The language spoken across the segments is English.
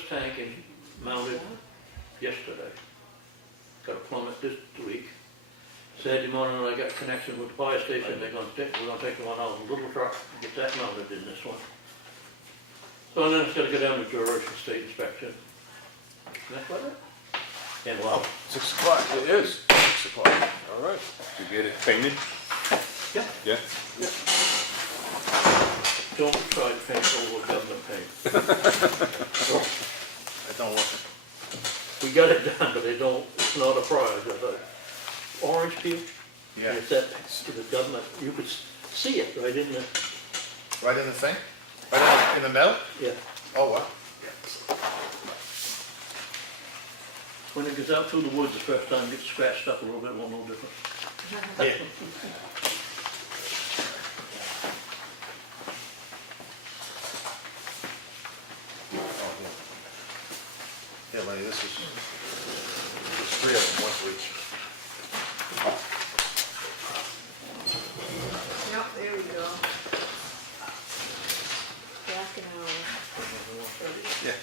first tank mounted yesterday. Got a plummet this week. Saturday morning I got connection with the fire station. We're gonna take the one out in the little truck and get that mounted in this one. So then it's gotta go down to George for state inspection. And that's about it. And well, 6 o'clock. It is 6 o'clock. All right. You get it painted? yeah, Yeah. don't try to paint over government paint. I don't want it. We got it done, but it's not a prize. Orange peel. Yeah. It's that, the government, you could see it right in the, Right in the thing? Right in the metal? yeah. Oh, wow. When it goes out through the woods the first time, it gets scratched up a little bit, won't know different. Yeah. Yeah, Lenny, this is, there's 3 of them, one for each. Yep, there we go. Back an hour. Yeah.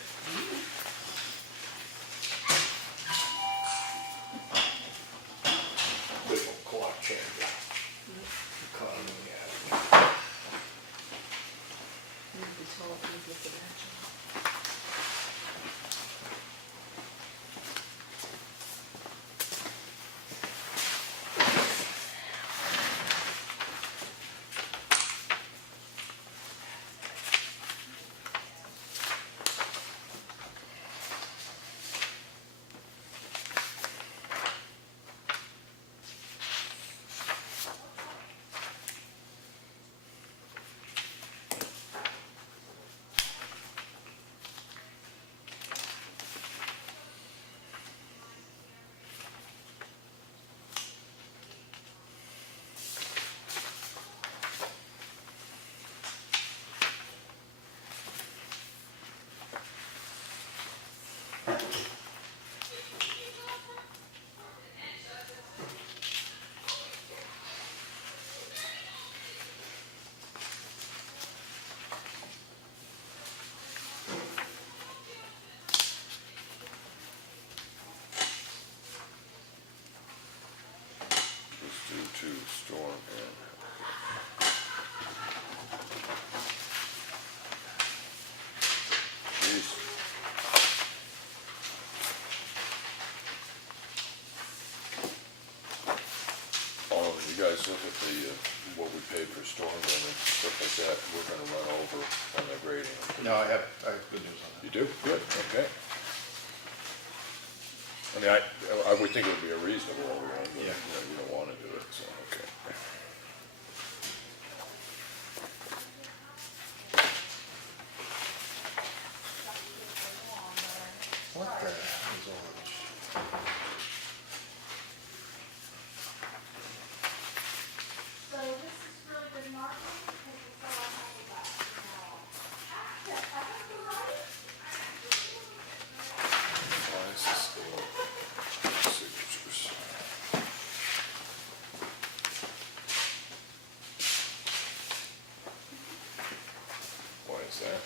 Big old clock chair. Move this whole thing with the action. Due to storm and jeez. Oh, you guys look at the what we paid for storm damage, stuff like that. We're gonna run over on the grading. No, I have good news on that. You do? Good, okay. I mean, I would think it would be a reasonable overrun, but Yeah. you don't want to do it, so, okay. What the hell is all this? So this is really good marketing because it's all I have about, Why is this still signatures? Why is that?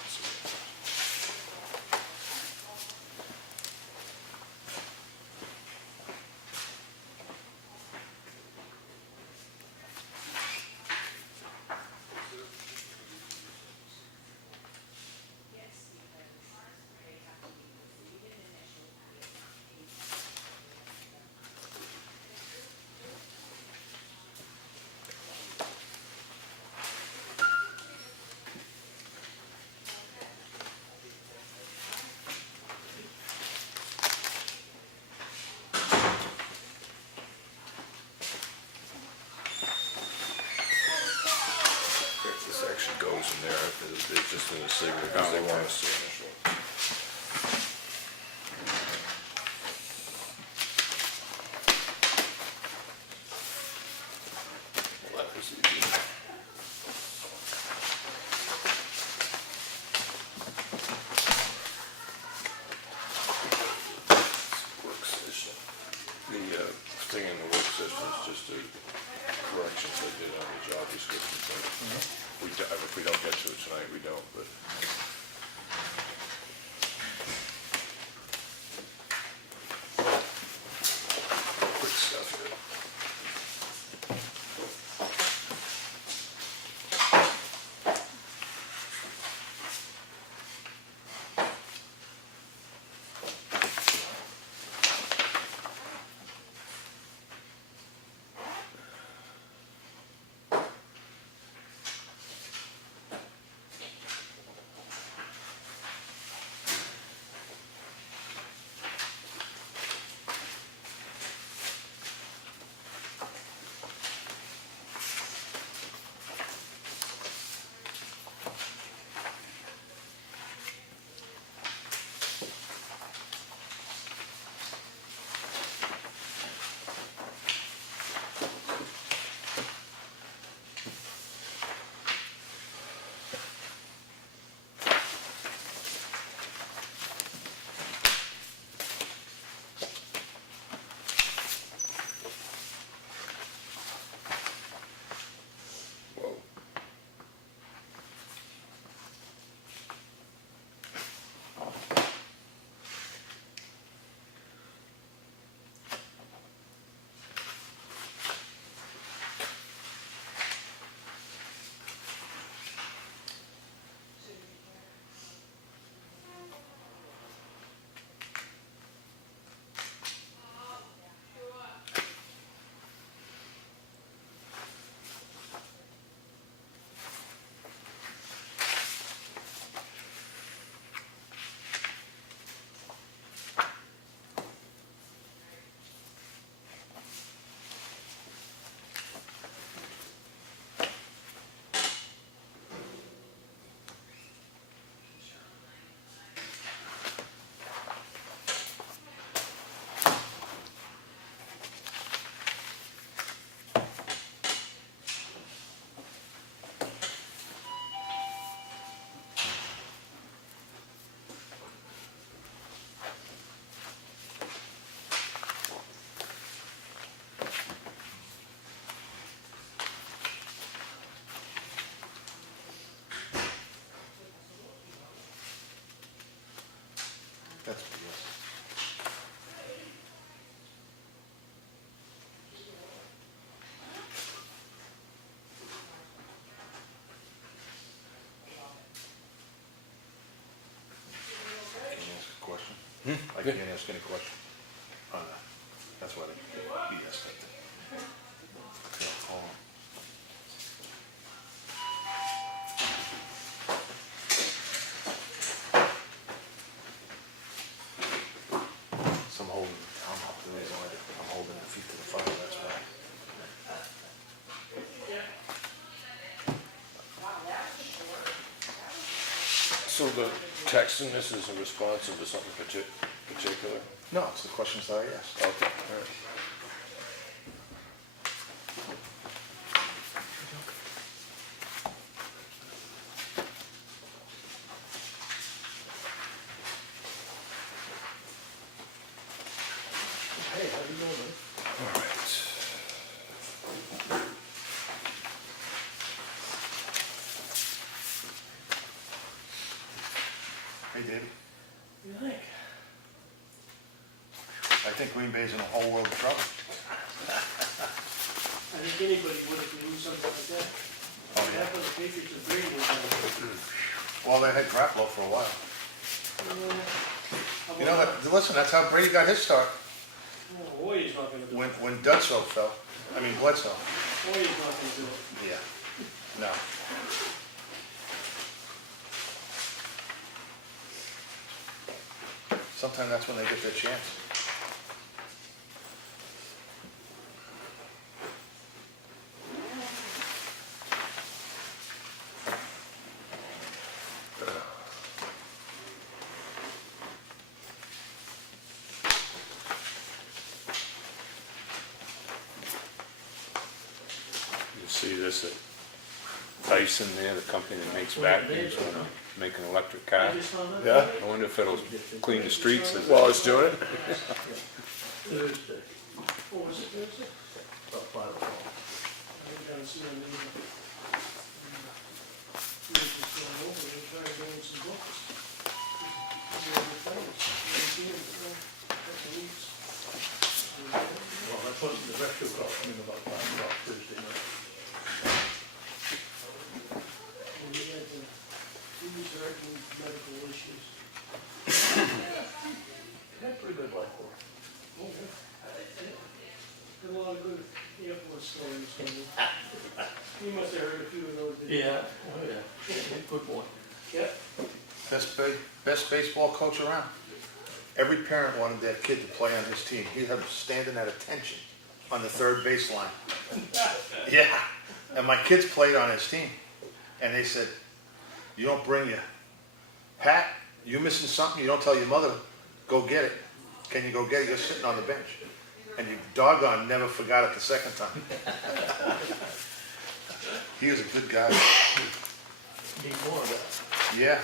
That's BS. Can you ask a question? I can't ask any question. That's why they BS that thing. Yeah, hold on. So I'm holding the feet to the fire, that's why. So the text in this is a response to something particular? No, it's the questions that I asked. Okay, all right. Hey, how you doing, man? All right. Hey, David. You think? I think Green Bay's in a whole world of trouble. I think anybody would if they knew something like that. Oh, yeah. That's what the Patriots are bringing with Well, they had Garoppolo for a while. them. You know what, listen, that's how Brady got his start, Hoyer's not gonna do it. when Bledsoe fell. Bledsoe. Hoyer's not gonna do it. Yeah. No. Sometimes that's when they get their chance. You see this at Dyson there, the company that makes vacuums, making electric I cars. just found out. Yeah. I wonder if it'll clean the streets while it's doing it. Thursday, Oh, was it Thursday? about 5 o'clock. I went down to see him. He was just going over and trying to go in some books. He's one of the fellows. I haven't seen him for a couple of weeks. Well, that's what the rescue call coming about 5 o'clock Thursday night. And he was hurting medical issues. Had a pretty good life for him. Oh, yeah. Got a lot of good airport stories from him. You must have heard a few of those. didn't you? Yeah, oh yeah, good boy. Yeah. Best baseball coach around. Every parent wanted their kid to play on his team. He'd have him standing at attention on the third baseline. Yeah, and my kids played on his team. And they said, you don't bring your hat, you missing something, you don't tell your mother, go get it. Can you go get it? You're sitting on the bench. And you doggone never forgot it the second time. He was a good guy. Need more of that. Yeah.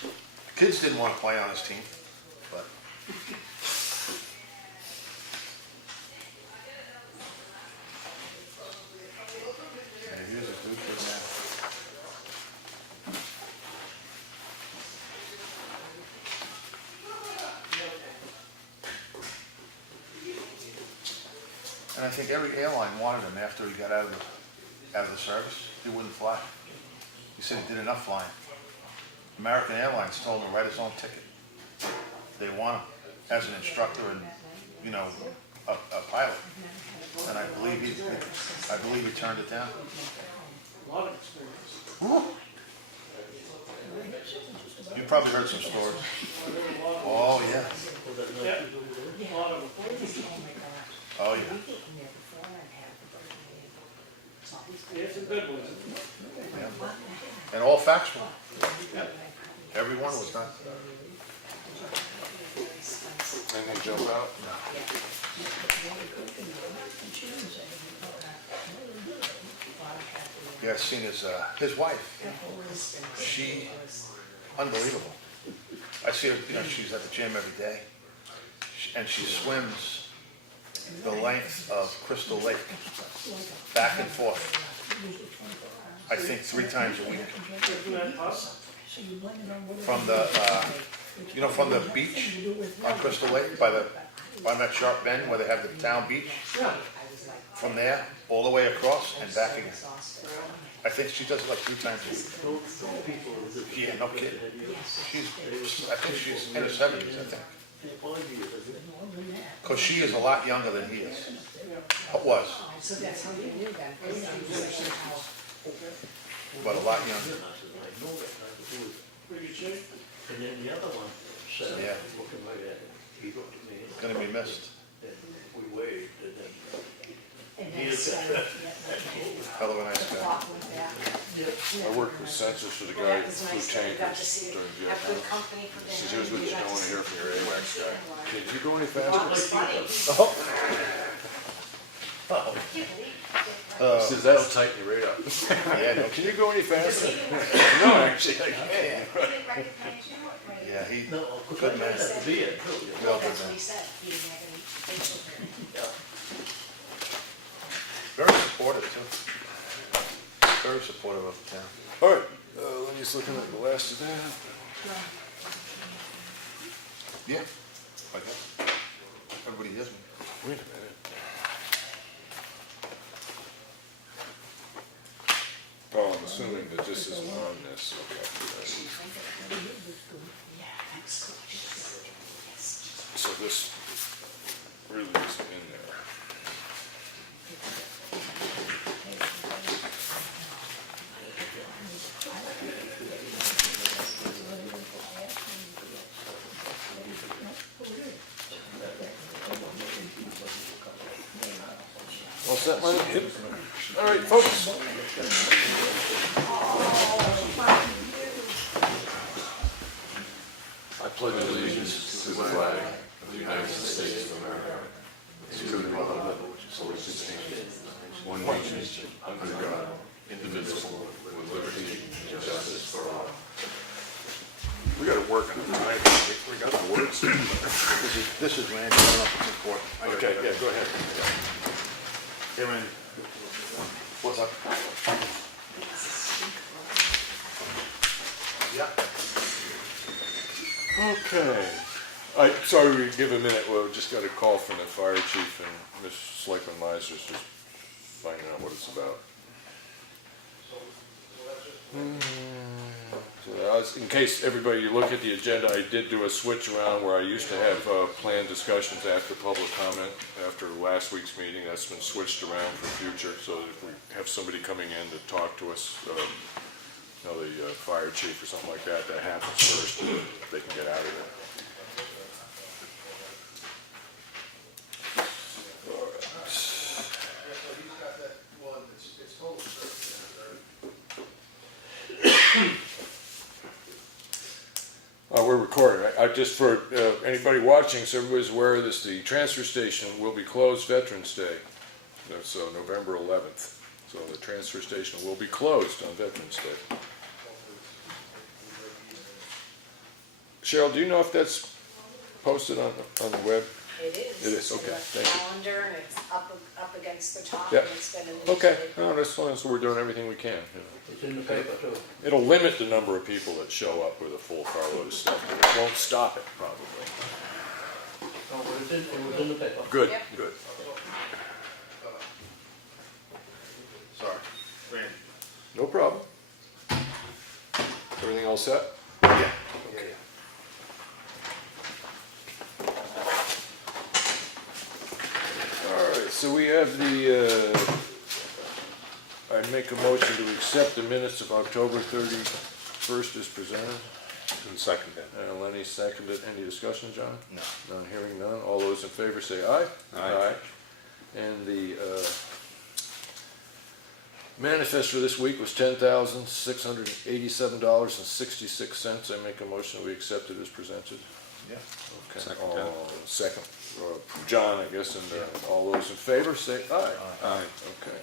The kids didn't want to play on his team, but. Yeah, he was a good man. And I think every airline wanted him after he got out of the service. He wouldn't fly. He said he did enough flying. American Airlines told him to write his own ticket. They want him as an instructor and, a pilot. And I believe he turned it down. A lot of experience. Whew. You probably heard some stories. Oh, yeah. Yeah. A lot of them. Oh, yeah. Yeah, some good ones. Yeah. And all factual. Every one was done. Anything jump out? Yeah, I seen his wife. She, unbelievable. I see her, she's at the gym every day. And she swims the length of Crystal Lake, back and forth. I think 3 times a week. Isn't that tough? From the You know, from the beach on Crystal Lake, by that sharp bend where they have the town beach, Yeah. from there, all the way across and back again. I think she does it like 3 times a week. Those people who do- Yeah, no kidding. I think she's in her 70s, I think. Because she is a lot younger than he is. Was, So that's how you knew that. but a lot younger. Pretty shape. And then the other one said, Yeah. looking right at him, he looked at me Gonna be missed. and we waved and then. And he then is- started, Hell of a nice the guy. clock went back. I worked with census for the guy who flew tankers during Vietnam. He says, here's what you don't want to hear from your AWACS guy. Can you go any faster? He says, that'll tighten you right up. Yeah, no Can you go any faster? No, actually, I can't. Yeah, he, No, because I Good man. had that beard, too. real Well, good that's what man. he said, he didn't have any facial hair. Very supportive too. Very supportive of the town. All right, let me just looking at the last of that. Yeah. Like that. Everybody hears me. Wait a minute. Oh, I'm assuming that this isn't on this. Okay. So this really isn't in there. All set, Lenny? Yep. All right, folks. I pledge allegiance to the flag of the United States of America, to the republic for which it stands, one nation, under God, indivisible, with liberty and justice for all. We gotta work on the time. We got the words. This is Randy. I don't know if it's important. I gotta Okay, go. yeah, go ahead. Hey, Randy. What's up? Yeah. Okay. Sorry we give a minute, well, we just got a call from the fire chief and Ms. Selectman Meiser's just finding out what it's about. So in case everybody, you look at the agenda, I did do a switch around where I used to have planned discussions after public comment after last week's meeting. That's been switched around for future, so that if we have somebody coming in to talk to us, you know, the fire chief or something like that, that happens first, they can get out of there. We're recording. I just for anybody watching, so everybody's aware of this, the transfer station will be closed Veterans Day. That's November 11th. So the transfer station will be closed on Veterans Day. Cheryl, do you know if that's posted on the web? It is. It is, okay, It's a thank you. calendar and it's up against the top. Yep. And it's been in Okay, the no, that's fine. So we're doing everything we can. You know. It's in the paper too. It'll limit the number of people that show up with a full carload of stuff. It won't stop it, probably. No, but it was in the paper. Good, Yep. good. Sorry. Randy. No problem. Everything all set? Yeah. All right, so we have I make a motion to accept the minutes of October 31st as presented. And second that. Lenny seconded. Any discussion, John? No. None, hearing none. All those in favor say aye. Aye. And the manifest for this week was $10,687.66. I make a motion that we accept it as presented. Yeah. Okay. Second that. Second. John, I guess, and all those in favor say aye. Aye. Okay.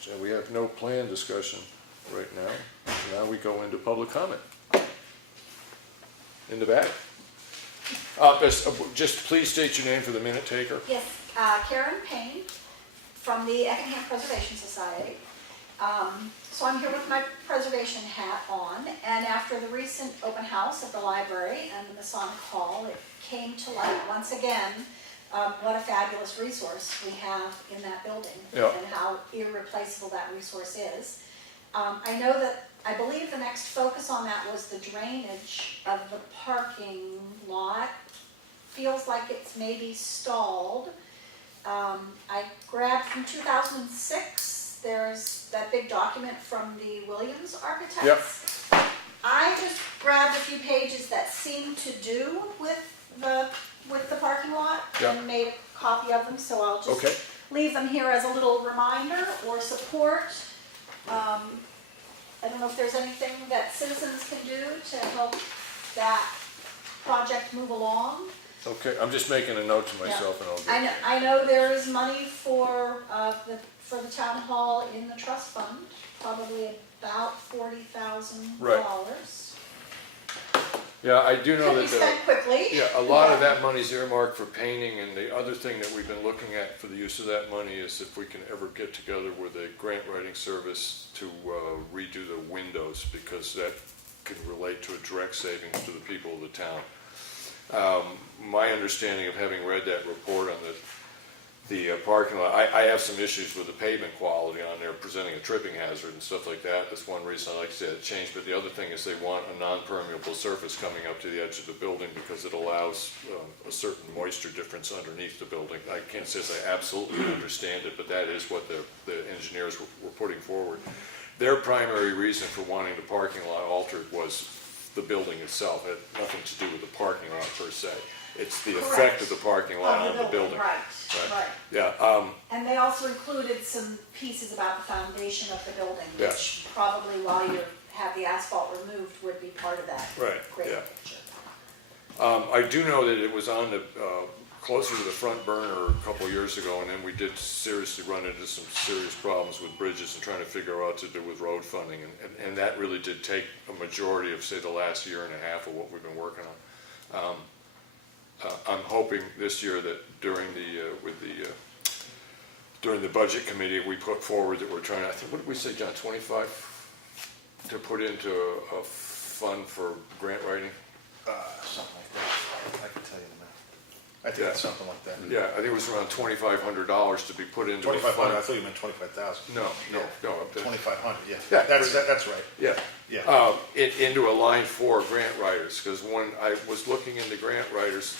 So we have no planned discussion right now. Now we go into public comment. In the back. Just please state your name for the minute taker. Yes, Karen Payne from the Effingham Preservation Society. So I'm here with my preservation hat on, and after the recent open house at the library and the Masonic Hall, it came to light once again what a fabulous resource we have in that building, Yeah. and how irreplaceable that resource is. I believe the next focus on that was the drainage of the parking lot. Feels like it's maybe stalled. I grabbed from 2006, there's that big document from the Williams architects. Yep. I just grabbed a few pages that seem to do with the parking lot Yep. and made a copy of them, so I'll Okay. just leave them here as a little reminder or support. I don't know if there's anything that citizens can do to help that project move along. Okay, I'm just making a note to myself and I'll get. I know there is money for the town hall in the trust fund, probably about $40,000. Right. Yeah, I do know Could be that, spent quickly. yeah, a lot of that money's earmarked for painting, and the other thing that we've been looking at for the use of that money is if we can ever get together with a grant writing service to redo the windows, because that can relate to a direct savings to the people of the town. My understanding of having read that report on the parking lot, I have some issues with the pavement quality on there, presenting a tripping hazard and stuff like that. That's one reason I like to see it changed. But the other thing is they want a non-permeable surface coming up to the edge of the building because it allows a certain moisture difference underneath the building. I can't say I absolutely understand it, but that is what the engineers were putting forward. Their primary reason for wanting the parking lot altered was the building itself. It had nothing to do with the parking lot per se. It's the effect of the parking lot on the building. Right. Yeah, And they also included some pieces about the foundation of the building, Yeah. which probably while you have the asphalt removed would be part of that Right, greater yeah. picture. I do know that it was on the, closer to the front burner a couple of years ago, and then we did seriously run into some serious problems with bridges and trying to figure out what to do with road funding, and that really did take a majority of, say, the last year and a half of what we've been working on. I'm hoping this year that during the budget committee, we put forward that we're trying to, I think, what did we say, John, 25 to put into a fund for grant writing? Something like that. I can tell you the amount. I think it's something like that. Yeah, I think it was around $2,500 to be put into a 2,500, I fund. thought you meant 25,000. No, up to, 2,500, yeah. Yeah. That's right. yeah. Yeah. Into a line for grant writers, because when I was looking into grant writers,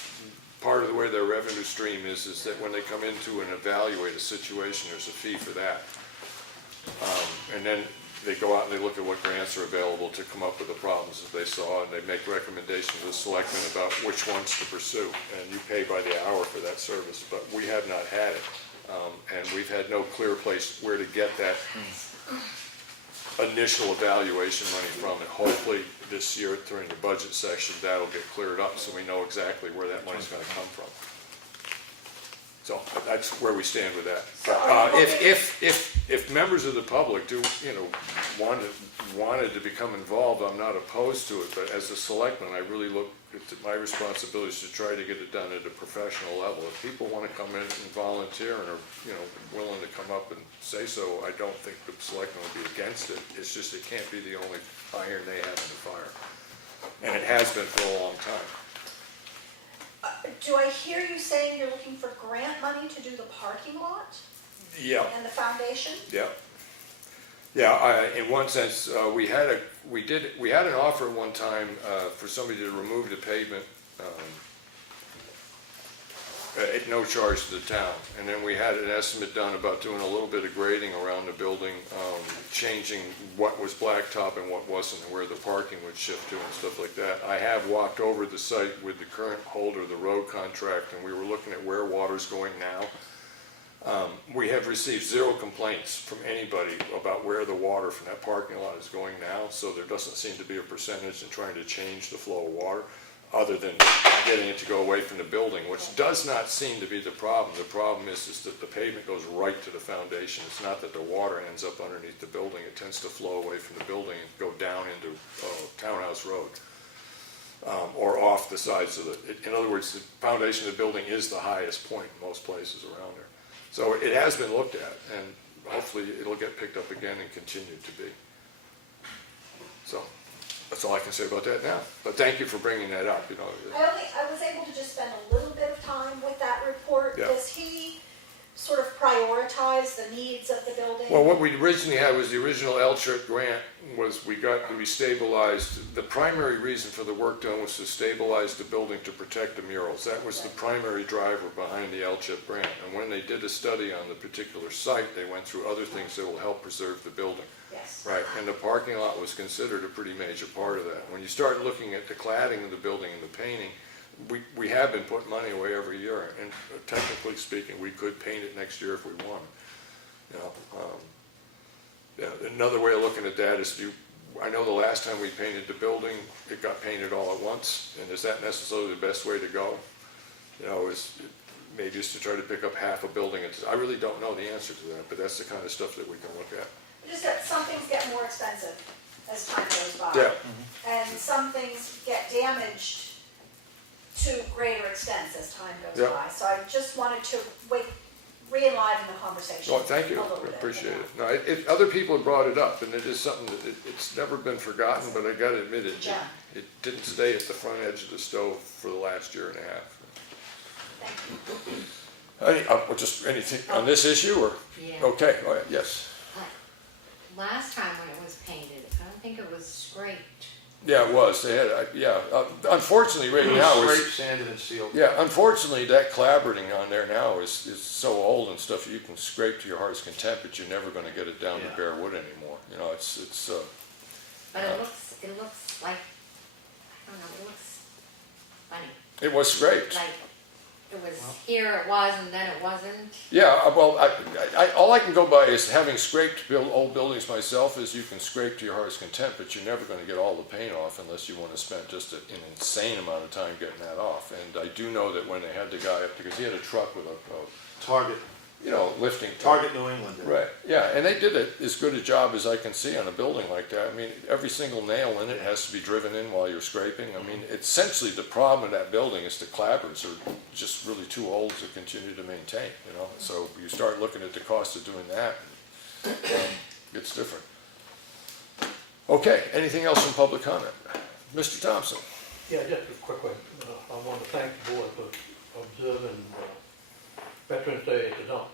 part of the way their revenue stream is that when they come into and evaluate a situation, there's a fee for that. And then they go out and they look at what grants are available to come up with the problems that they saw, and they make recommendations to the selectmen about which ones to pursue. And you pay by the hour for that service, but we have not had it. And we've had no clear place where to get that initial evaluation money from, and hopefully this year during the budget section that'll get cleared up so we know exactly where that money's going to come from. So that's where we stand with that. If members of the public do, wanted to become involved, I'm not opposed to it, but as a selectman, I really look at my responsibility is to try to get it done at a professional level. If people want to come in and volunteer and are, willing to come up and say so, I don't think the selectmen would be against it. It's just it can't be the only iron they have in the fire. And it has been for a long time. Do I hear you saying you're looking for grant money to do the parking lot Yeah. and the foundation? Yeah. In one sense, we had an offer at one time for somebody to remove the pavement at no charge to the town, and then we had an estimate done about doing a little bit of grading around the building, changing what was blacktop and what wasn't, and where the parking would shift to and stuff like that. I have walked over the site with the current holder of the road contract, and we were looking at where water's going now. We have received 0 complaints from anybody about where the water from that parking lot is going now, so there doesn't seem to be a percentage in trying to change the flow of water, other than getting it to go away from the building, which does not seem to be the problem. The problem is that the pavement goes right to the foundation. It's not that the water ends up underneath the building. It tends to flow away from the building and go down into Townhouse Road, or off the sides of in other words, the foundation of the building is the highest point in most places around there. So it has been looked at, and hopefully it'll get picked up again and continue to be. So, that's all I can say about that now. But thank you for bringing that up, you know. I was able to just spend a little bit of time with that report. Yeah. Does he sort of prioritize the needs of the building? Well, what we originally had was the original L-chip grant was we stabilized, the primary reason for the work done was to stabilize the building to protect the murals. That was the primary driver behind the L-chip grant. And when they did a study on the particular site, they went through other things that will help preserve the building. Yes. Right, and the parking lot was considered a pretty major part of that. When you start looking at the cladding of the building and the painting, we have been putting money away every year, and technically speaking, we could paint it next year if we wanted. You know, yeah, another way of looking at that is I know the last time we painted the building, it got painted all at once, and is that necessarily the best way to go? You know, maybe it's to try to pick up half a building. I really don't know the answer to that, but that's the kind of stuff that we can look at. Just that some things get more expensive as time goes by. Yeah. And some things get damaged to greater extents as time goes Yeah. by. So I just wanted to re-enliven the conversation. Well, thank you, a little I bit, appreciate you know. it. No, other people have brought it up, and it is something that it's never been forgotten, but I gotta admit it, Yeah. it didn't stay at the front edge of the stove for the last year and a half. Thank you. Just anything on this issue, or? Yeah. Okay, all right, yes. Last time when it was painted, I don't think it was scraped. Yeah, it was, they had, unfortunately, right now, Scraped, sanded, and sealed. yeah, unfortunately, that clapboarding on there now is so old and stuff, you can scrape to your heart's content, but you're never gonna get it down to Yeah. bare wood anymore. You know, it's, But it looks like, I don't know, it looks funny. it was scraped. Like, it was here, it was, and then it wasn't. Yeah, well, all I can go by is having scraped old buildings myself is you can scrape to your heart's content, but you're never gonna get all the paint off unless you wanna spend just an insane amount of time getting that off. And I do know that when they had the guy up, because he had a truck with a Target, lifting. Target New England did. Right, yeah, and they did as good a job as I can see on a building like that. I mean, every single nail in it has to be driven in while you're scraping. I mean, essentially the problem in that building is the clapboards are just really too old to continue to maintain, you know? So you start looking at the cost of doing that, it's different. Okay, anything else from public comment? Mr. Thompson? Yeah, just a quick one. I want to thank the board for observing Veterans Day at the dump.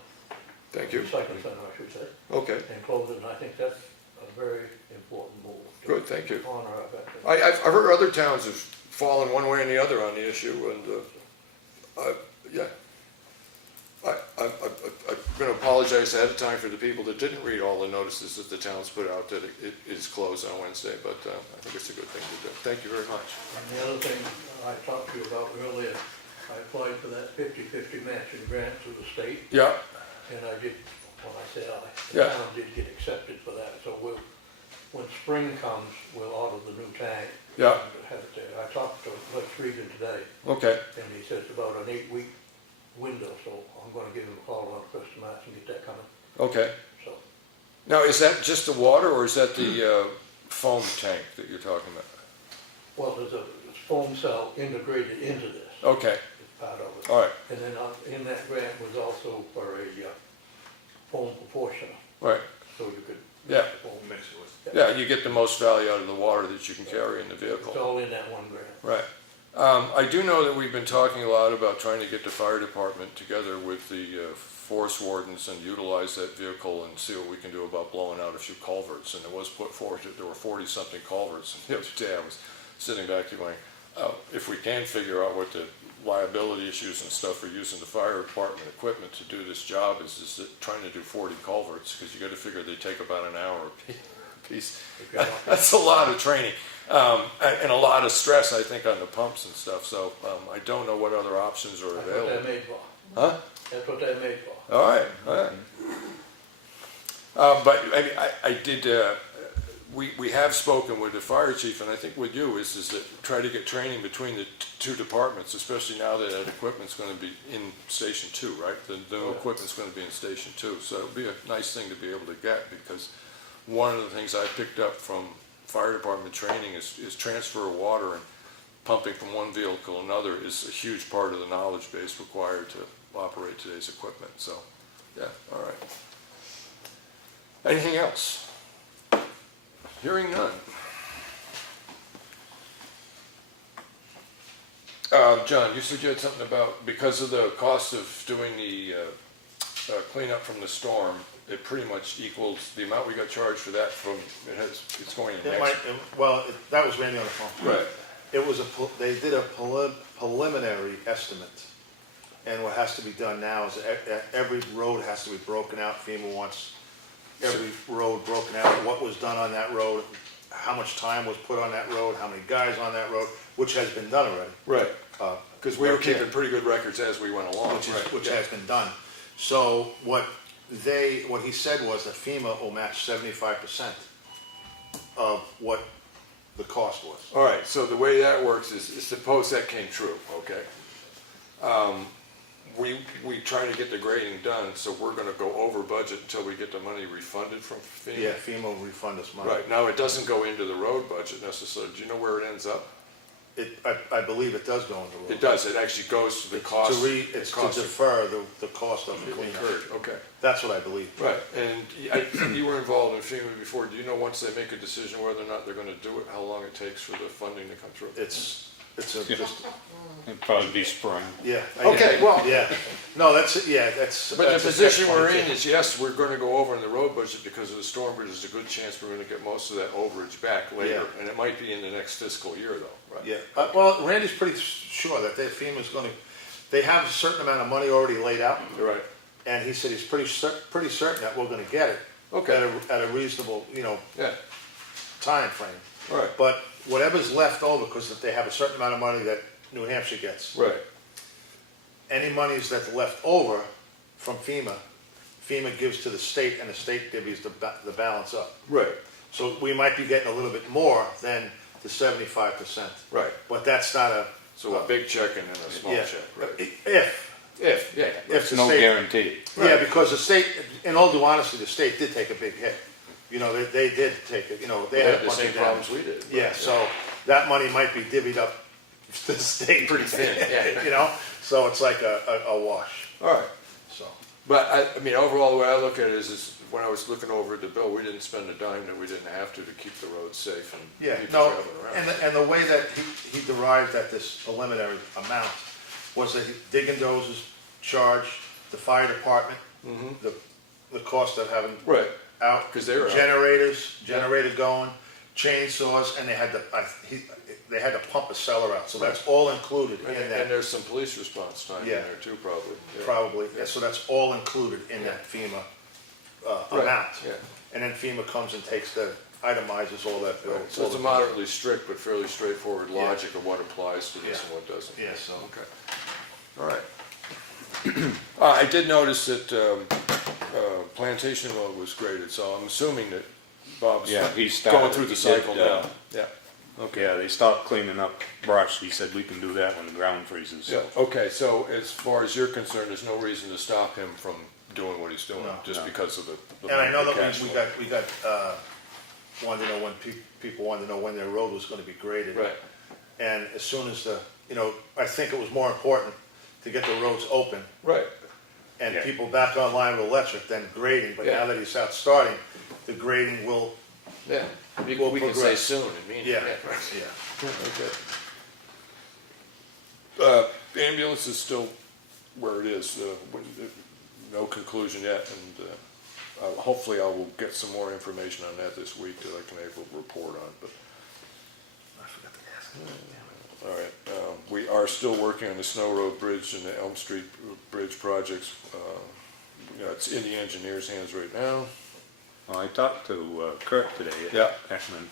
Thank you. Recycling center, I should say, Okay, and close it, and I think that's a very important move. to good, thank you. Honor our veterans. I've heard other towns have fallen one way or the other on the issue, and, yeah. I'm going to apologize ahead of time for the people that didn't read all the notices that the towns put out that it is closed on Wednesday, but I think it's a good thing to do. Thank you very much. And the other thing I talked to you about earlier, I applied for that 50/50 matching grant to the state, Yeah, and I did, when I said I, Yeah. the town did get accepted for that, so when spring comes, we'll order the new tank. Yeah. And have it there. I talked to Lex Regan today, okay, and he says about an 8-week window, so I'm gonna give him a call on the 1st of March and get that coming, okay. so. Now, is that just the water, or is that the foam tank that you're talking about? Well, there's a foam cell integrated into this, Okay, it's part of it. all right, And then in that grant was also for a foam proportioner, all right. so you could. Yeah. mix the foam. Mix it with. Yeah, you get the most value out of the water that you can carry in the It's vehicle. all in that one grant. Right. I do know that we've been talking a lot about trying to get the fire department together with the forest wardens and utilize that vehicle and see what we can do about blowing out a few culverts. And it was put forward that there were 40-something culverts. And the other day I was sitting back there going, oh, if we can figure out what the liability issues and stuff for using the fire department equipment to do this job is trying to do 40 culverts, because you got to figure they take about an hour a piece. That's a lot of training. And a lot of stress, I think, on the pumps and stuff, so I don't know what other options are That's what available. they're made for. Huh? That's what they're made for. All right, all right. But I mean, I did, we have spoken with the fire chief, and I think with you is that try to get training between the two departments, especially now that that equipment's gonna be in Station 2, right? The new equipment's gonna be in Station 2, so it'll be a nice thing to be able to get, because one of the things I picked up from fire department training is transfer of water, and pumping from one vehicle to another is a huge part of the knowledge base required to operate today's equipment, so, yeah, all right. Anything else? Hearing none. John, you said you had something about, because of the cost of doing the cleanup from the storm, it pretty much equals the amount we got charged for that from, it's going in It next. might, that was Randy on the phone. Right, It was they did a preliminary estimate. And what has to be done now is every road has to be broken out. FEMA wants every road broken out, what was done on that road, how much time was put on that road, how many guys on that road, which has been done already. right, because we were Okay. keeping pretty good records as we went along. Which has been done. So what he said was that FEMA will match 75% of what the cost was. All right, so the way that works is suppose that came true, okay? We try to get the grading done, so we're gonna go over budget until we get the money refunded from FEMA? Yeah, FEMA will refund us money. Right, now it doesn't go into the road budget necessarily. Do you know where it ends up? I believe it does go into road. It does, it actually goes to the cost. It's to defer the cost of the cleanup. Incurred, okay. That's what I believe. Right, and you were involved in FEMA before. Do you know once they make a decision whether or not they're gonna do it, how long it takes for the funding to come through? It's just, It'd probably be spring. yeah. Okay, well- Yeah, no, that's. But the that's a position we're in catch-22. is, yes, we're gonna go over in the road budget because of the storm, but there's a good chance we're gonna get most of that overage back later. Yeah. And it might be in the next fiscal year though, right? Yeah, well, Randy's pretty sure that FEMA's gonna, they have a certain amount of money already laid out, You're right. and he said he's pretty certain that we're gonna get it. Okay. At a reasonable, Yeah, time frame. all right, But whatever's left over, because they have a certain amount of money that New Hampshire gets, right, any monies that's left over from FEMA gives to the state, and the state divvies the balance up. right, So we might be getting a little bit more than the 75%. right. But that's not a, So a big check and then a small yeah, check, right? if Yeah, the No state. guarantee. Yeah, because the state, in all due honesty, the state did take a big hit. They did take it, they they had had a the bunch same of problems damage. we did. Yeah, so that money might be divvied up to the state. Pretty thin, yeah. So it's like a wash, All right. so. But I mean, overall, the way I look at it is when I was looking over at the bill, we didn't spend a dime that we didn't have to keep the roads safe and Yeah, people no, traveling around. and the way that he derived at this preliminary amount was that digging dozers charged, the fire department, the cost of having Right, out. 'Cause they were out. Generator going, chainsaws, and they had to pump a cellar out, so that's all included in and that, there's some police response time in Yeah. there too, probably. Yeah. probably, yeah, so that's all included in that FEMA Right, amount. yeah. And then FEMA comes and itemizes all that bill. Right, so it's a moderately strict but fairly straightforward Yeah. logic of what applies to this Yeah. and what doesn't. Yeah, so. Okay, all right. I did notice that Plantation Road was graded, so I'm assuming that Bob's Yeah, he started. going through the He did, cycle now. Yeah, okay. Yeah, they stopped cleaning up brush. He said we can do that when the ground freezes. Yeah, okay, so as far as you're concerned, there's no reason to stop him from doing what he's doing, No. just No. because of the. And I know the that cash we flow. wanted to know when people wanted to know when their road was gonna be graded. Right, And as soon as I think it was more important to get the roads open right, and Yeah. people back online with electric than grading, but Yeah. now that he's out starting, the grading will, yeah, we We'll can say progress. soon and mean it, yeah, yeah. yeah. Okay. The ambulance is still where it is, no conclusion yet, and hopefully I will get some more information on that this week that I can make a report on, but. I forgot to ask. All right, we are still working on the Snow Road Bridge and the Elm Street Bridge projects. It's in the engineer's hands right now. Well, I talked to Kurt today Yeah. at Effingham.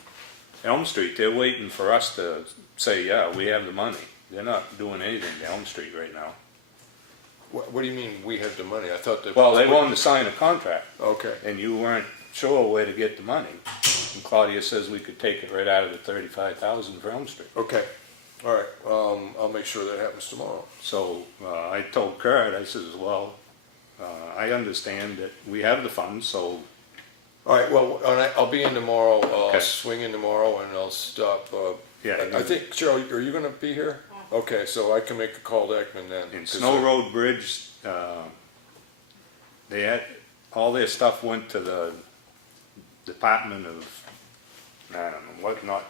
Elm Street, they're waiting for us to say, yeah, we have the money. They're not doing anything to Elm Street right now. What do you mean, we have the money? I thought that. Well, they wanted to sign a contract, Okay, and you weren't sure where to get the money. And Claudia says we could take it right out of the 35,000 for Elm Street. okay, all right, I'll make sure that happens tomorrow. So I told Kurt, I says, well, I understand that we have the funds, so All right, well, I'll be in tomorrow, I'll Okay. swing in tomorrow and I'll stop. Yeah. I think, Cheryl, are you gonna be here? Okay, so I can make a call to Ekman then. in 'cause Snow Road Bridge, they had, all their stuff went to the Department of, I don't know, what, not,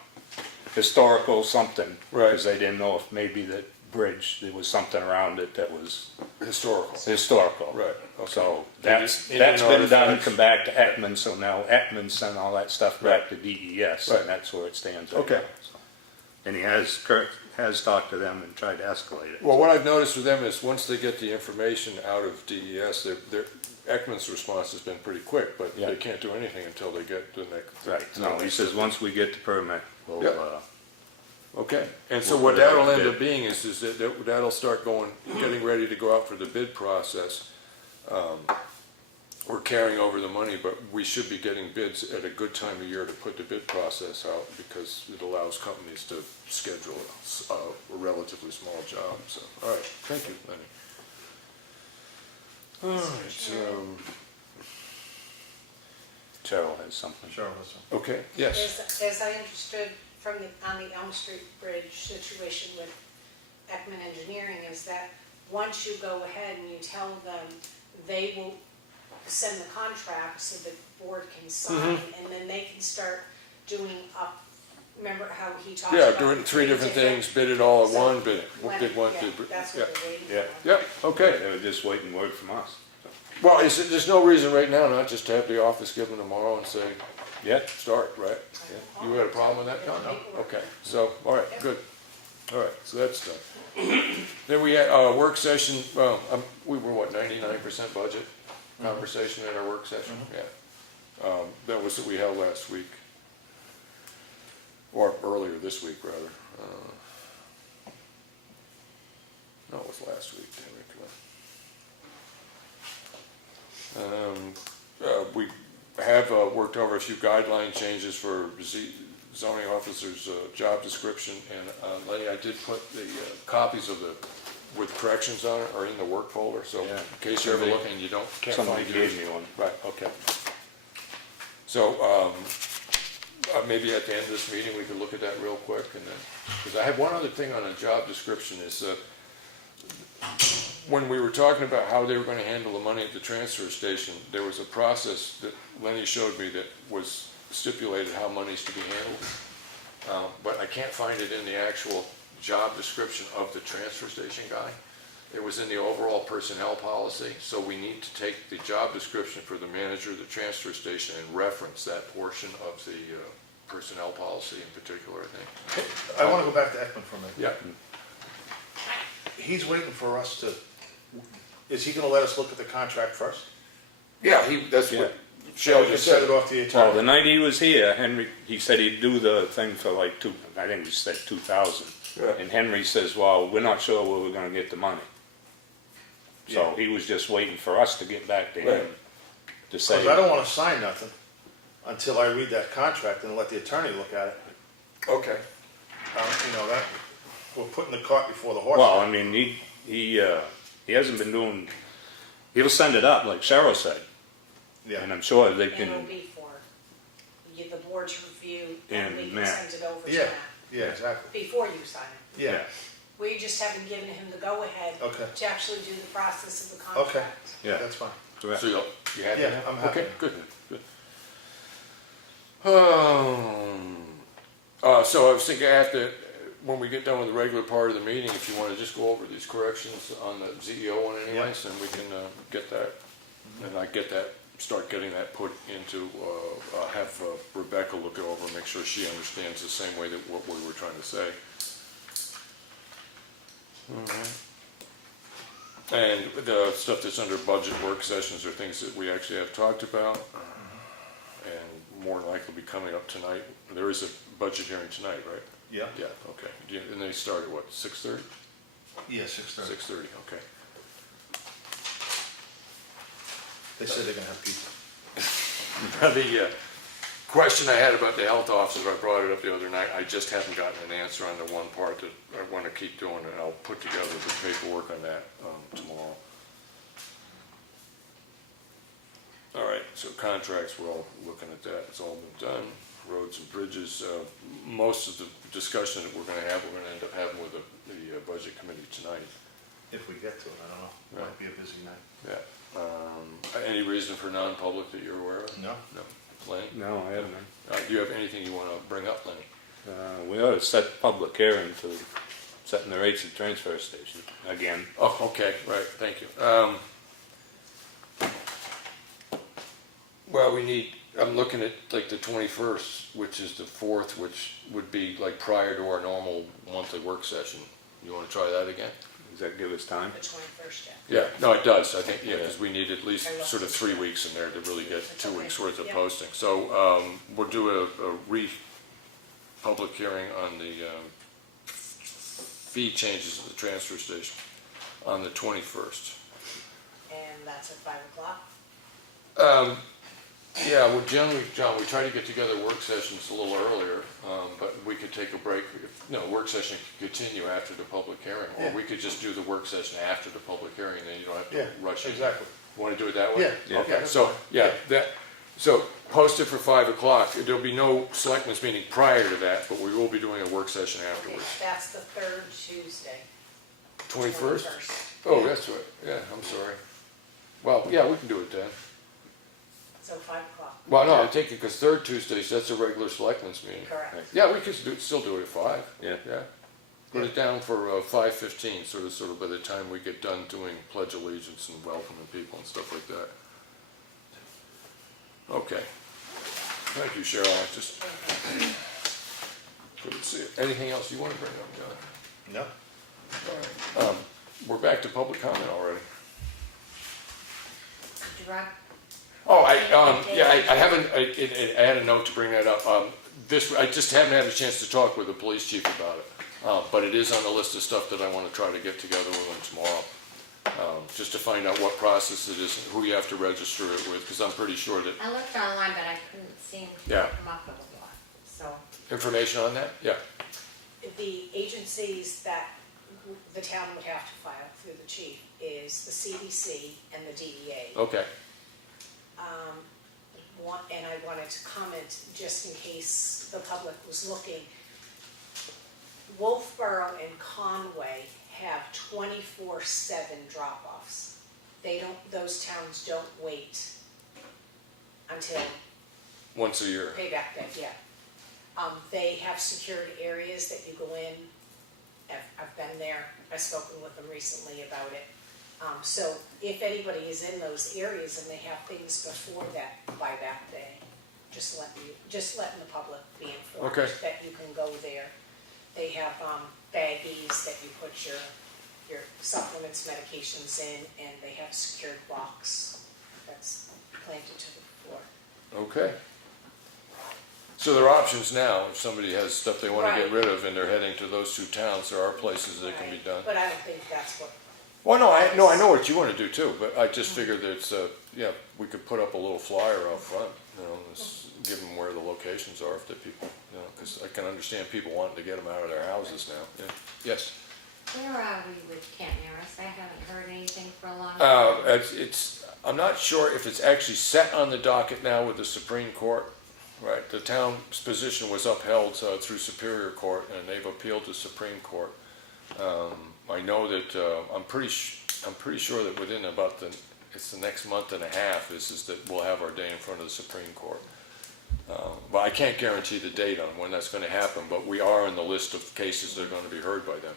historical something. Right. Because they didn't know if maybe that bridge, there was something around it that was Historical. historical. Right, okay. So Indian that's been done, artifacts. come back to Ekman, so now Ekman sent all that stuff back to DES, Right. and that's where it stands right Okay. now. So. And Kurt has talked to them and tried to escalate it. Well, what I've noticed with them is once they get the information out of DES, Ekman's response has been pretty quick, but Yeah. they can't do anything until they get the next. Right, no, he says, once we get the permit, we'll, Yeah. Okay, and so We'll what put it out that'll to end bid. up being is that'll start getting ready to go out for the bid process. We're carrying over the money, but we should be getting bids at a good time of year to put the bid process out because it allows companies to schedule a relatively small job, so, all right, thank you, Lenny. All right, Cheryle has something. Sure, listen. okay, yes, As I understood from on the Elm Street Bridge situation with Ekman Engineering, is that once you go ahead and you tell them, they will send the contract so the board can sign, and then they can start doing up, remember how he talked about? yeah, doing three different things, bid it all at So one, bid when- did one, yeah, did, That's yeah, what they're waiting Yeah. for. yeah, okay. They were just waiting word from us. Well, there's no reason right now not just to have the office give them tomorrow and say, Yeah. start, right? You had a problem with that, John? No? Okay, so, all right, good. All right, so that's done. Then we had a work session, well, we were what, 99% budget conversation at our work session? Yeah. That was what we held last week. Or earlier this week, rather. No, it was last week, damn it, come on. We have worked over a few guideline changes for zoning officers' job description, and Lenny, I did put the copies of the, with corrections on it, are in the work folder, so in Yeah. case you're ever looking and you can't Somebody find yours. gave me one. Right, okay. So, maybe at the end of this meeting, we could look at that real quick, and then, because I have one other thing on a job description is, when we were talking about how they were gonna handle the money at the transfer station, there was a process that Lenny showed me that was stipulated how money's to be handled. But I can't find it in the actual job description of the transfer station guy. It was in the overall personnel policy, so we need to take the job description for the manager of the transfer station and reference that portion of the personnel policy in particular, I think. I want to go back to Ekman for a minute. Yeah, He's waiting for us to, is he gonna let us look at the contract first? yeah, that's Yeah. what So Shell we can just send said. it off to the Well, the attorney? night he was here, Henry, he said he'd do the thing for like I think he said 2,000. Yeah. And Henry says, well, we're not sure where we're gonna get the money. So Yeah. he was just waiting for us to get back to him Right. to say. Because I don't wanna sign nothing until I read that contract and let the attorney look at it. Okay. You know, that, we're putting the cart before the horse. Well, I mean, he hasn't been doing, he'll send it up, like Cheryl said. Yeah. And I'm sure they And it'll can, be for the board's review, and And we can Matt. send it over to Yeah, Matt yeah, exactly. before you sign it. Yeah, We just haven't given him the go-ahead Okay. to actually do the process of the okay, contract. yeah. that's fine. So you happy Yeah, now? I'm happy. Okay, good, good. So I was thinking after, when we get done with the regular part of the meeting, if you want to just go over these corrections on the ZEO one anyways, then we can get that, and I get that, start getting that put into, have Rebecca look it over, make sure she understands the same way that what we were trying to say. And the stuff that's under budget work sessions are things that we actually have talked about, and more than likely be coming up tonight. There is a budget hearing tonight, right? Yeah, Yeah, okay. And they start at what, 6:30? yeah, 6:30. 6:30, okay. They said they're gonna have people. The question I had about the health officer, I brought it up the other night, I just haven't gotten an answer on the one part that I want to keep doing, and I'll put together the paperwork on that tomorrow. All right, so contracts, we're all looking at that, it's all been done. Roads and bridges, most of the discussion that we're gonna have, we're gonna end up having with the budget committee tonight. If we get to it, I don't know. Might be a busy night. Yeah. Any reason for non-public that you're aware of? No? No. Lenny? No, I haven't. Do you have anything you want to bring up, Lenny? We ought to set public hearing for setting the rates at the transfer station again. Oh, okay, right, thank you. Well, I'm looking at like the 21st, which is the 4th, which would be like prior to our normal monthly work session. You want to try that again? Does that give us time? The 21st, Yeah, no, it does, I think, yeah, because we need at least sort of 3 weeks in there to really get 2 weeks worth of Yeah. posting. So we'll do a public hearing on the fee changes at the transfer station on the 21st. And that's at 5 o'clock. Yeah, well, generally, John, we try to get together work sessions a little earlier, but we could take a break. Work session could continue after the public hearing, or Yeah. we could just do the work session after the public hearing, and then you don't have Yeah, to rush it. exactly. Want to do it that way? Yeah. Yeah. Okay, so, so post it for 5 o'clock. There'll be no selectmen's meeting prior to that, but we will be doing a work session Okay, afterwards. that's the third Tuesday. 21st? Oh, that's right, yeah, I'm sorry. Well, yeah, we can do it then. So 5 o'clock, Well, no, I take it, because third Tuesdays, that's a regular selectmen's meeting. correct. Yeah, we could still do it at 5. Yeah. Yeah. Put it down for 5:15, sort of by the time we get done doing pledge allegiance and welcoming people and stuff like that. Okay. Thank you, Cheryl. I just couldn't see it. Anything else you want to bring up, John? No? All right. We're back to public comment already. Drug. Oh, I haven't, I had a note to bring that up. I just haven't had a chance to talk with the police chief about it. But it is on the list of stuff that I want to try to get together with him tomorrow. Just to find out what process it is, who you have to register it with, because I'm pretty sure that, I looked online, but I couldn't seem to Yeah. come up with a lot, so. information on that? Yeah. The agencies that the town would have to file through the chief is the CDC and the DEA. Okay. And I wanted to comment, just in case the public was looking, Wolfboro and Conway have 24/7 drop-offs. Those towns don't wait until Once a year. payback day, yeah. They have secured areas that you go in. I've been there, I've spoken with them recently about it. So if anybody is in those areas and they have things before that buyback day, just letting the public be informed Okay. that you can go there. They have baggies that you put your supplements, medications in, and they have a secured box that's planted to the floor. Okay. So there are options now, if somebody has stuff they want to get Right. rid of and they're heading to those two towns, there are places that can be Right. done. But I don't think that's what. Well, no, I know what you want to do too, but I just figured that it's, we could put up a little flyer out front, give them where the locations are if the people, because I can understand people wanting to get them out of their houses now. Yeah. Yes? Where are we with Camp Nearest? I haven't heard anything for a long time. I'm not sure if it's actually set on the docket now with the Supreme Court. Right, the town's position was upheld through Superior Court, and they've appealed to Supreme Court. I know that I'm pretty sure that within about it's the next month and a half is that we'll have our day in front of the Supreme Court. But I can't guarantee the date on when that's going to happen. But we are in the list of cases that are going to be heard by them.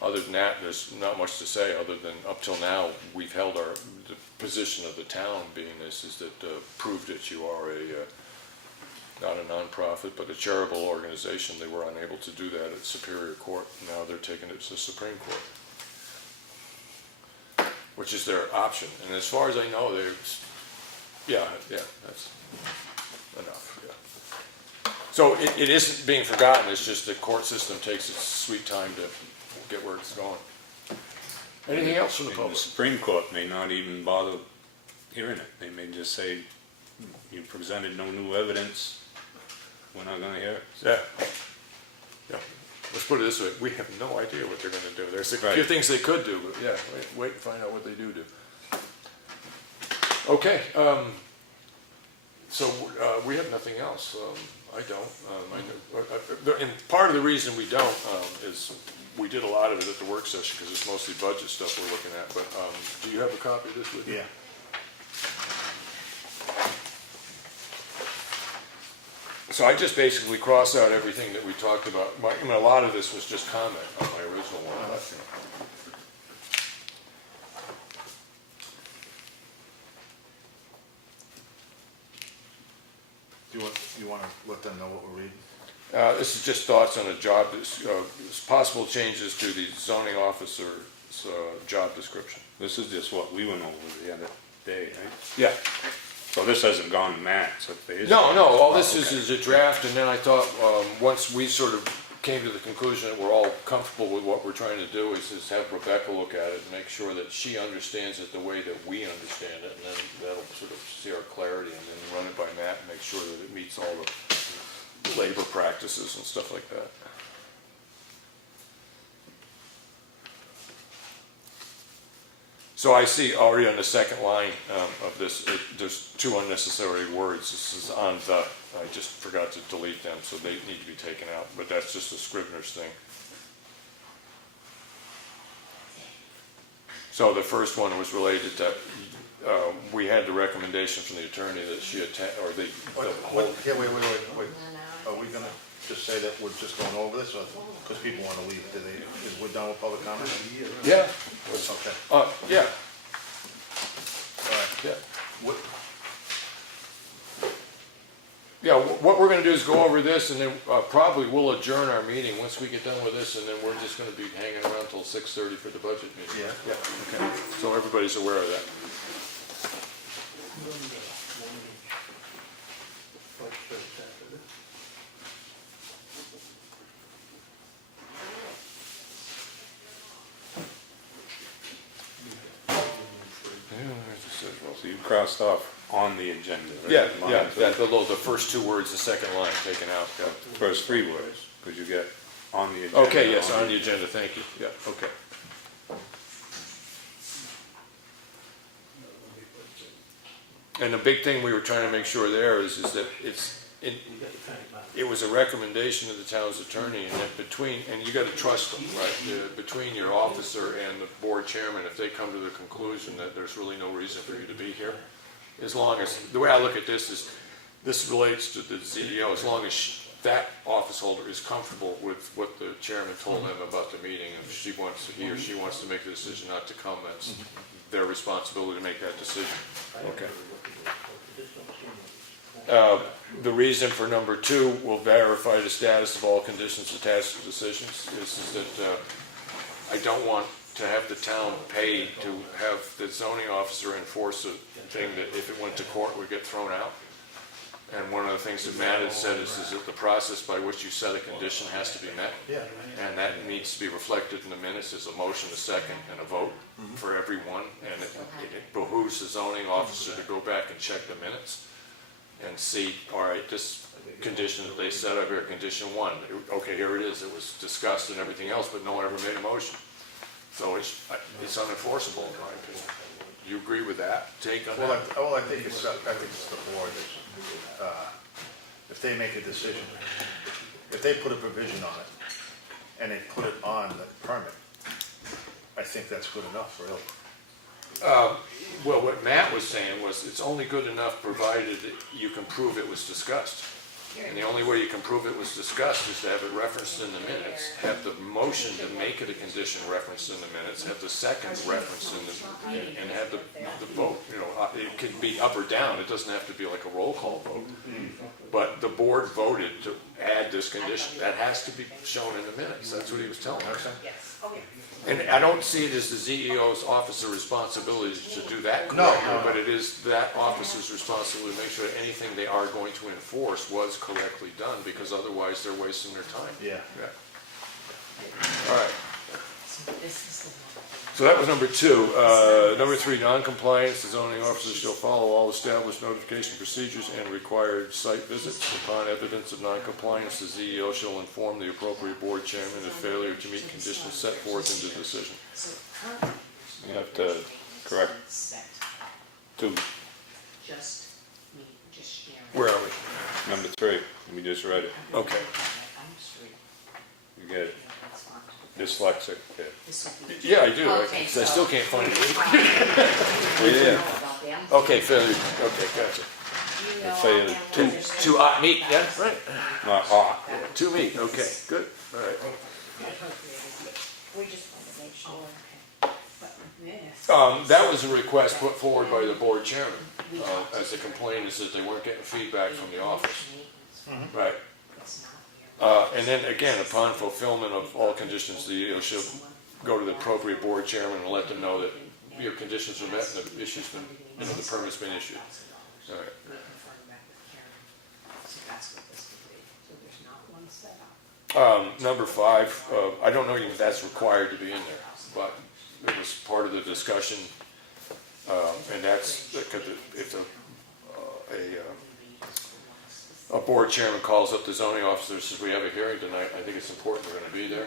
Other than that, there's not much to say. Other than up till now, we've held the position of the town being this is that proved that you are not a nonprofit, but a charitable organization. They were unable to do that at Superior Court. Now they're taking it to the Supreme Court, which is their option. And as far as I know, that's enough. Yeah. So it isn't being forgotten. It's just the court system takes its sweet time to get where it's going. Anything else from the The public? Supreme Court may not even bother hearing it. They may just say, you presented no new evidence, we're not gonna hear it. Yeah. Let's put it this way, we have no idea what they're gonna do. There's a few Right. things they could do, but yeah, wait and find out what they do. Okay, so we have nothing else. I don't. And part of the reason we don't is we did a lot of it at the work session because it's mostly budget stuff we're looking at, but do you have a copy of this with you? Yeah. So I just basically cross out everything that we talked about. I mean, a lot of this was just comment on my original one. But, You want to let them know what we're reading? this is just thoughts on a job, possible changes to the zoning officer's job description. This is just what we went over the other day, right? Yeah. So this hasn't gone to Matt, so if there is. No, all this Oh, okay. is a draft, and then I thought, once we sort of came to the conclusion that we're all comfortable with what we're trying to do, is just have Rebecca look at it and make sure that she understands it the way that we understand it, and then that'll sort of see our clarity, and then run it by Matt and make sure that it meets all the labor practices and stuff like that. So I see already on the second line of this, there's 2 unnecessary words. This is on the, I just forgot to delete them, so they need to be taken out, but that's just a Scrivener's thing. So the first one was related to, we had the recommendation from the attorney that she attend, or the whole. Yeah, wait. No, Are we gonna just say that we're just going over this, or, because people want to leave, is we're done with public comment? Yeah. Okay, Yeah, all right. yeah. What, Yeah, what we're gonna do is go over this, and then probably we'll adjourn our meeting once we get done with this, and then we're just gonna be hanging around till 6:30 for the budget meeting. Yeah. Yeah, okay. So everybody's aware of that. So you crossed off on the agenda, right? Yeah, Mine, yeah, too. the first 2 words, the second line taken out. Yeah. First 3 words, because you get on the agenda. Okay, yes, on the agenda, thank you. Yeah, okay. And the big thing we were trying to make sure there is that it was a recommendation of the town's attorney, and that and you gotta trust them, right? Between your officer and the board chairman, if they come to the conclusion that there's really no reason for you to be here, as long as, the way I look at this is, this relates to the CEO, as long as that office holder is comfortable with what the chairman told them about the meeting, and if he or she wants to make the decision not to come, that's their responsibility to make that decision. Okay. The reason for number 2, will verify the status of all conditions attached to decisions, is that I don't want to have the town pay to have the zoning officer enforce a thing that if it went to court would get thrown out. And one of the things that Matt had said is that the process by which you set a condition has to be met. yeah, And that needs to be reflected in the minutes as a motion, a second, and a vote for everyone. And it behooves the zoning officer to go back and check the minutes and see, all right, this condition that they set up here, condition 1, okay, here it is, it was discussed and everything else, but no one ever made a motion. So it's unenforceable in my opinion. You agree with that take on well, that? I think it's the board that, if they make a decision, if they put a provision on it, and they put it on the permit, I think that's good enough, really. Well, what Matt was saying was it's only good enough provided that you can prove it was discussed. And the only way you can prove it was discussed is to have it referenced in the minutes, have the motion to make it a condition referenced in the minutes, have the second referenced in the, and have the vote, it can be up or down, it doesn't have to be like a roll call vote. But the board voted to add this condition, that has to be shown in the minutes, that's what he was telling us. Yes, okay. And I don't see it as the CEO's officer responsibility to do that No. correctly, but it is that officer's responsibility to make sure that anything they are going to enforce was correctly done, because otherwise they're wasting their time. Yeah. All right. So that was number 2. Number 3, non-compliance, the zoning officer shall follow all established notification procedures and required site visits. Upon evidence of non-compliance, the CEO shall inform the appropriate board chairman of failure to meet conditions set forth in the decision. You have to correct 2, Where are we? number 3, we just read it. Okay. You get it. Dyslexic kid. Yeah, I do. Okay, I so- still can't find it. Yeah. Okay, failure. Okay, gotcha. You know, say I'll two- have to- To meet, yeah, right. Not hot. To meet, okay, good, all right. We just want to make sure. That was a request put forward by the board chairman, as the complaint is that they weren't getting feedback from the office. Right. And then again, upon fulfillment of all conditions, the EO should go to the appropriate board chairman and let them know that your conditions are met and the issue's been, the permit's been issued. All right. Number 5, I don't know even if that's required to be in there, but it was part of the discussion, and that's if a board chairman calls up the zoning officer and says, we have a hearing tonight, I think it's important they're going to be there.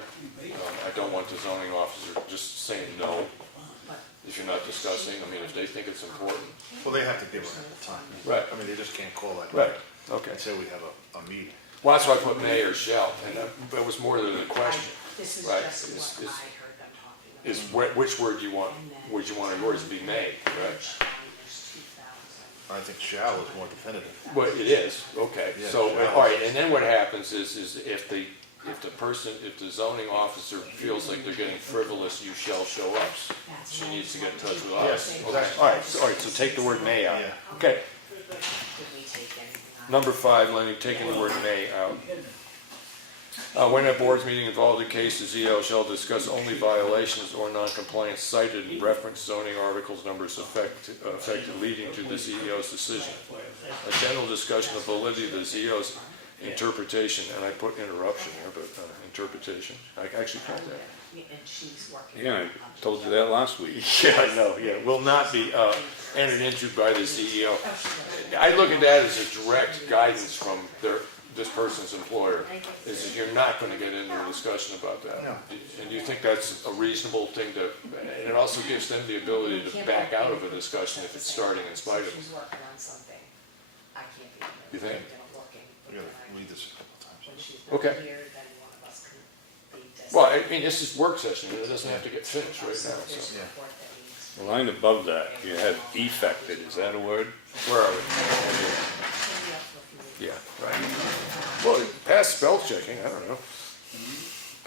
I don't want the zoning officer just saying no if you're not discussing. I mean, if they think it's important. Well, they have to give them the time. Right. I mean, they just can't call that. Right, okay. And say we have a meeting. Well, that's why I put may or shall, and that was more than a question. This is Right. just Is- what is- I heard them talking about. Which word do you want? Would you want yours to be may, right? I think shall is more definitive. Well, it is, okay. Yeah, So, shall. all right, and then what happens is if the zoning officer feels like they're getting frivolous, you shall show up. She needs to get in touch with us. Yes, Okay. exactly. All right, so take the word may out. Yeah. Okay. Number 5, Lenny, taking the word may out. When a board's meeting involved in cases, EO shall discuss only violations or non-compliance cited and reference zoning articles numbers affected leading to the CEO's decision. A general discussion of validity of the CEO's interpretation, and I put interruption here, but interpretation. I actually put that. Yeah, I told you that last week. Yeah, I know, yeah, will not be entered into by the CEO. I look at that as a direct guidance from this person's employer, is that you're not going to get into a discussion about that. No. And you think that's a reasonable thing to, and it also gives them the ability to back out of a discussion if it's starting in spite of it. She's working on something. I can't be. You think? We gotta read this a couple times. When she's Okay. not here, then one of us can be designated. Well, I mean, this is work session, it doesn't have to get finished right now, There's so. Yeah. support that needs. The line above that, you had effected, is that a word? Where are we? Yeah, right. Well, past spell checking, I don't know.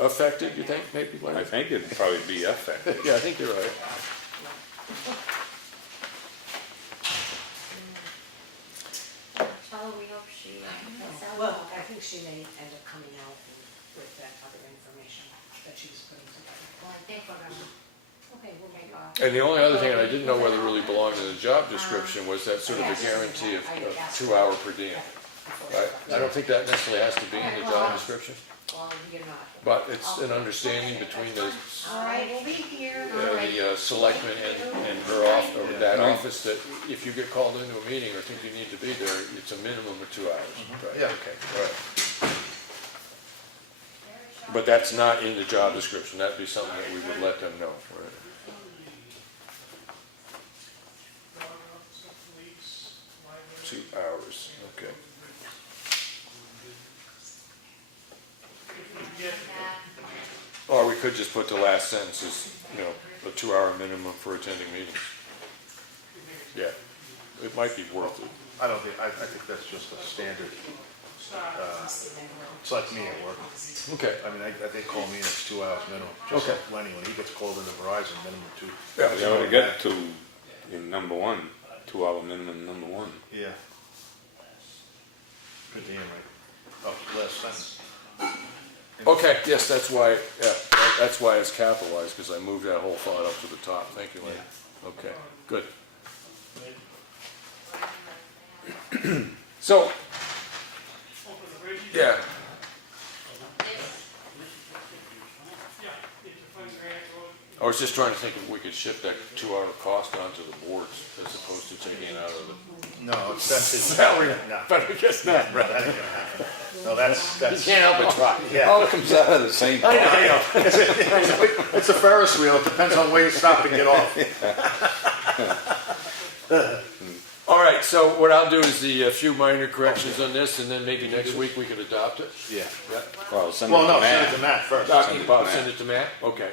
Affected, you think, maybe? Larry? I think it'd probably be effective. Yeah, I think you're right. Tell her we hope she gets out. Well, I think she may end up coming out with that other information that she was putting together. Well, I think we're gonna, okay, we'll make our. And the only other thing, and I didn't know whether it really belonged in the job description, was that sort of a guarantee of 2 hour per diem. Right? I don't think that necessarily has to be in the job description, Well, you're not. but it's an understanding between the All right, we'll be here. selectman and her or that office, that if you get called into a meeting or think you need to be there, it's a minimum of 2 hours. Right, Yeah. okay, all right. But that's not in the job description, that'd be something that we would let them know, right? 2 hours, okay. Or we could just put the last sentence as, a 2 hour minimum for attending meetings. Yeah, it might be worth it. I don't think, I think that's just a standard, it's like me at work. Okay. I mean, they call me and it's 2 hours minimum. Just Okay. like Lenny, when he gets called into Verizon, minimum 2. Yeah, You ought to get to, in number 1, 2 hour minimum, number 1. Yeah. Good damn right. Oh, last sentence. Okay, yes, that's why it's capitalized, because I moved that whole thought up to the top. Thank you, Lynn. Okay, good. So, yeah, I was just trying to think if we could shift that 2 hour cost onto the boards as opposed to taking it out of the No, that's his salary, No, but I guess not, that right? ain't gonna happen. No, that's. You can't help but try. Yeah. All comes out of the same pot. I know. It's a Ferris wheel, it depends on where you stop and get off. All right, so what I'll do is a few minor corrections on this, and then maybe next week we could adopt it. Yeah. Well, send it Well, to no, send it Matt. to Matt first. Bob, send it to Matt? Okay.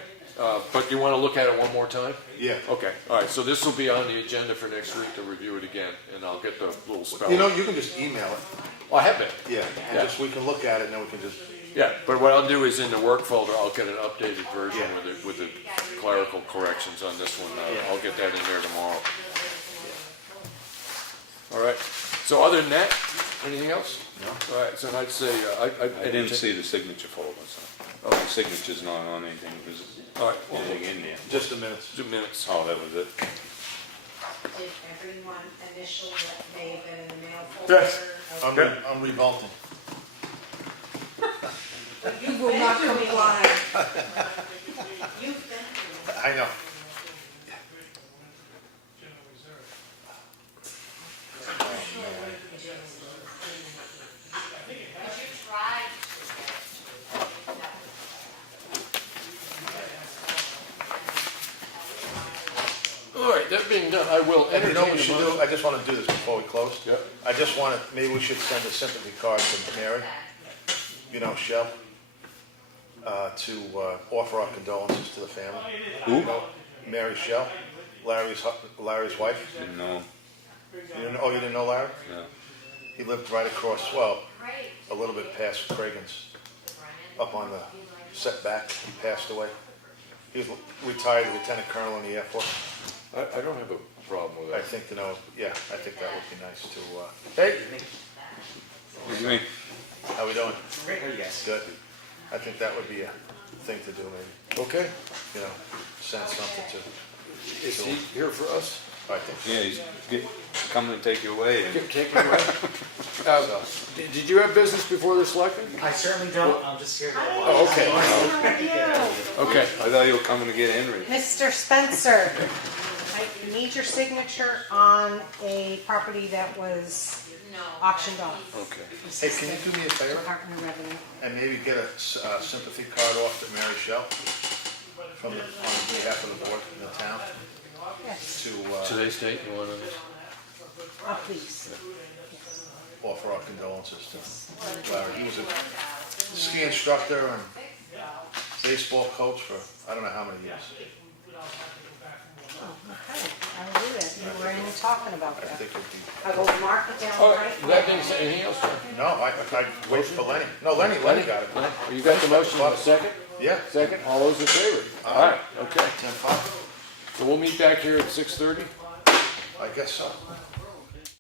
But you wanna look at it one more time? Yeah. Okay, all right, so this will be on the agenda for next week to review it again, and I'll get the little spell. You know, you can just email it. Oh, I have been. Yeah, and Yeah. just, we can look at it and then we can just, Yeah, but what I'll do is in the work folder, I'll get an updated version Yeah. with the clerical corrections on this one. I'll get that in there tomorrow. All right, so other than that, anything else? No. All right, so I'd say, I didn't see the signature folder, so. Oh, the signature's not on anything, there's All right, anything in there. just a minute. 2 minutes. Oh, that was it. Did everyone initial what may have been in the mail folder? Yes. Okay. I'm revolting. You will not comply. You've been through it. I know. All right, that being done, I will And you know what entertain we a should motion. do? I just want to do this before we close. Yep. I just want to, maybe we should send a sympathy card to Mary, you know, Shell, to offer our condolences to the family. Who? Mary Shell, Larry's wife. Didn't know, You didn't, oh, you didn't know Larry? no. He lived right across, well, a little bit past Cragen's, up on the setback. He passed away. He was retired lieutenant colonel in the Air Force. I don't have a problem with I that. think, yeah, I think that would be nice to, hey, What do you mean? how we doing? Great, how are you guys? Good. I think that would be a thing to do, maybe, Okay, you know, send something to, is he here for us? I think. Yeah, he's coming to take you away. Take me away. Did you have business before the selectmen? I certainly don't, I'm just here to. Oh, okay. Okay. I thought you were coming to get Henry. Mr. Spencer, I need your signature on a property that was auctioned off. Okay. Hey, can you do me a favor Department of Revenue. and maybe get a sympathy card off to Mary Shell from the, on behalf of the board in the town Yes, to Today's date, you want to? please. offer our condolences to Larry. He was a ski instructor and baseball coach for I don't know how many years. Oh, okay, I will do that. You were in talking about I that. think it'd be, I will mark it down All right right, that being said, anything else, John? no, I wait for Lenny. No, Lenny got it. You got the motion in a second? Yeah. Second, all those in favor? All right, okay. 10 o'clock. So we'll meet back here at 6:30? I guess so.